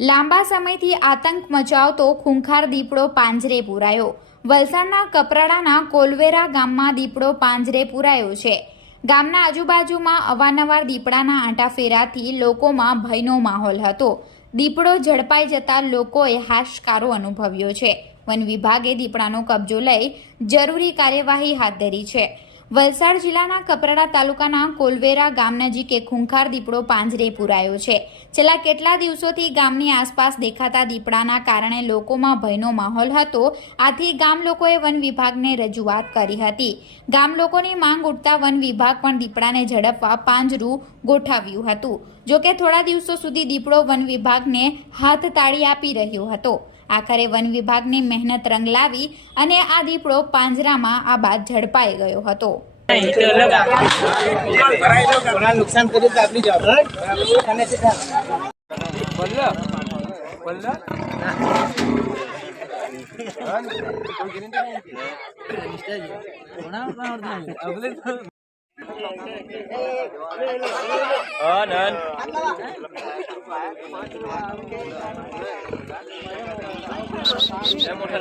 લાંબા સમયથી આતંક મચાવતો ખૂંખાર દીપડો પાંજરે પૂરાયો. વલસાડના કપરાડાના કોલવેરા ગામમાં દીપડો પાંજરે પૂરાયો છે. ગામના આજુબાજુમાં અવારનવાર દીપડાના આંટાફેરાથી લોકોમાં ભયનો માહોલ હતો. દીપડો ઝડપાઈ જતા લોકોએ હાશકારો અનુભવ્યો છે. વન વિભાગે દીપડાનો કબજો લઈ જરૂરી કાર્યવાહી હાથ ધરી છે. વલસાડ જિલ્લાના કપરાડા તાલુકાના કોલવેરા ગામ નજીક એક ખૂંખાર દીપડો પાંજરે પુરાયો છે. છેલ્લા કેટલા દિવસોથી ગામની આસપાસ દેખાતા દીપડાના કારણે લોકોમાં ભયનો માહોલ હતો. આથી ગામ લોકોએ વન વિભાગને રજૂઆત કરી હતી. ગામ લોકોની માંગ ઉઠતા વન વિભાગ પણ દીપડાને ઝડપવા પાંજરું ગોઠવ્યું હતું. જોકે થોડા દિવસો સુધી દીપડો વન વિભાગને હાથ તાળી આપી રહ્યો હતો. આખરે વન વિભાગની મહેનત રંગ લાવી અને આ દીપડો પાંજરામાં આ બાદ ઝડપાઈ ગયો હતો. નુકસાન કર્યું તો આપણી मोठा